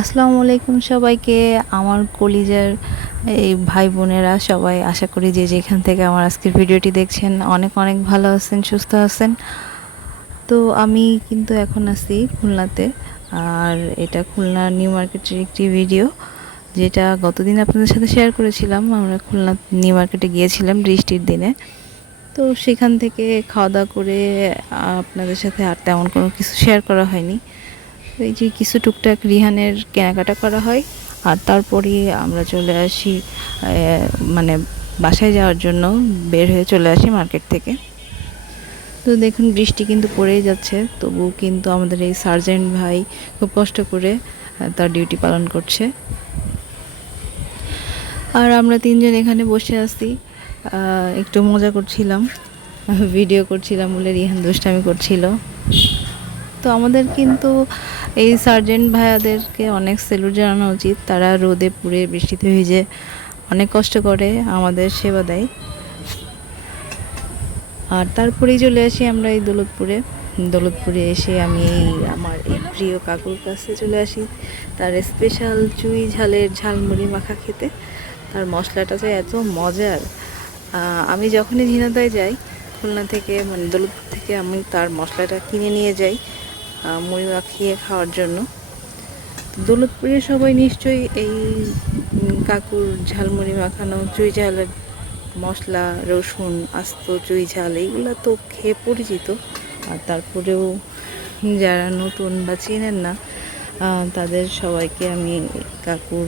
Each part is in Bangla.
আসসালামু আলাইকুম সবাইকে, আমার কলিজার এই ভাই বোনেরা সবাই আশা করি যে যেখান থেকে আমার আজকের ভিডিওটি দেখছেন, অনেক অনেক ভালো আছেন, সুস্থ আছেন। তো আমি কিন্তু এখন আছি খুলনাতে, আর এটা খুলনা নিউ মার্কেটের একটি ভিডিও, যেটা গতদিন আপনাদের সাথে শেয়ার করেছিলাম, আমরা খুলনা নিউ মার্কেটে গিয়েছিলাম বৃষ্টির দিনে। তো সেখান থেকে খাওয়া দাওয়া করে আপনাদের সাথে আর তেমন কোনো কিছু শেয়ার করা হয়নি। এই যে কিছু টুকটাক রিহানের কেনাকাটা করা হয়, আর তারপরে আমরা চলে আসি মানে বাসায় যাওয়ার জন্য বের হয়ে চলে আসি মার্কেট থেকে। তো দেখুন, বৃষ্টি কিন্তু পড়েই যাচ্ছে, তবু কিন্তু আমাদের এই সার্জেন্ট ভাই খুব কষ্ট করে তার ডিউটি পালন করছে। আর আমরা তিনজন এখানে বসে আছি একটু মজা করছিলাম, ভিডিও করছিলাম বলে রিহান দুষ্টামি করছিল। তো আমাদের কিন্তু এই সার্জেন্ট ভাইয়াদেরকে অনেক সেলুট জানানো উচিত। তারা রোদে পুড়ে বৃষ্টিতে ভিজে অনেক কষ্ট করে আমাদের সেবা দেয়। আর তারপরেই চলে আসি আমরা এই দৌলতপুরে। দৌলতপুরে এসে আমি এই আমার এই প্রিয় কাকুর কাছে চলে আসি। তার স্পেশাল চুই ঝালের ঝালমুড়ি মাখা খেতে। তার মশলাটা যে এত মজার। আমি যখনই ঝিনাদায় যাই, খুলনা থেকে মানে দৌলতপুর থেকে আমি তার মশলাটা কিনে নিয়ে যাই। মুড়ি মাখিয়ে খাওয়ার জন্য। দৌলতপুরে সবাই নিশ্চয়ই এই কাকুর ঝালমুড়ি মাখানো চুই ঝালের মশলা, রসুন, আস্ত, চুই ঝাল, এইগুলো তো খেয়ে পরিচিত। আর তারপরেও যারা নতুন বা চেনেন না তাদের সবাইকে আমি কাকুর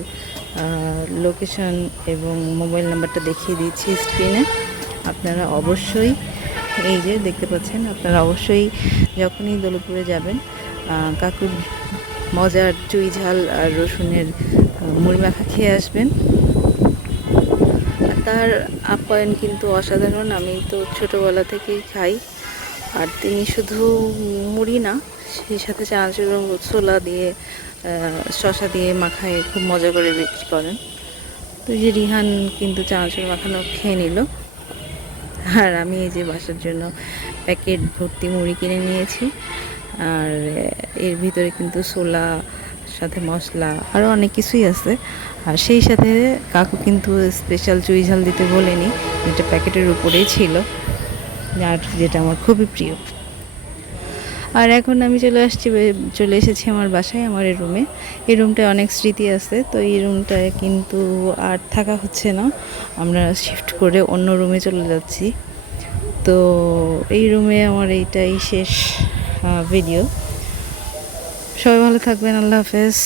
লোকেশন এবং মোবাইল নাম্বারটা দেখিয়ে দিচ্ছি স্ক্রিনে আপনারা অবশ্যই এই যে দেখতে পাচ্ছেন, আপনারা অবশ্যই যখনই দোলপুরে যাবেন কাকুর মজার চুই ঝাল আর রসুনের মুড়ি মাখা খেয়ে আসবেন। তার আপ্যায়ন কিন্তু অসাধারণ, আমি তো ছোটোবেলা থেকেই খাই। আর তিনি শুধু মুড়ি না সেই সাথে চানাচুর ছোলা দিয়ে শশা দিয়ে মাখায়, খুব মজা করে বিক্রি করেন। তো যে রিহান কিন্তু চানাচুর মাখানো খেয়ে নিল। আর আমি এই যে বাসার জন্য প্যাকেট ভর্তি মুড়ি কিনে নিয়েছি। আর এর ভিতরে কিন্তু সোলা সাথে মশলা আরও অনেক কিছুই আছে। আর সেই সাথে কাকু কিন্তু স্পেশাল চুই ঝাল দিতে বলেনি, যেটা প্যাকেটের উপরেই ছিল। আর যেটা আমার খুবই প্রিয়। আর এখন আমি চলে আসছি চলে এসেছি আমার বাসায়, আমার এই রুমে এই রুমটায় অনেক স্মৃতি আছে, তো এই রুমটায় কিন্তু আর থাকা হচ্ছে না। আমরা শিফট করে অন্য রুমে চলে যাচ্ছি। তো এই রুমে আমার এইটাই শেষ ভিডিও সবাই ভালো থাকবেন, আল্লাহ হাফেজ।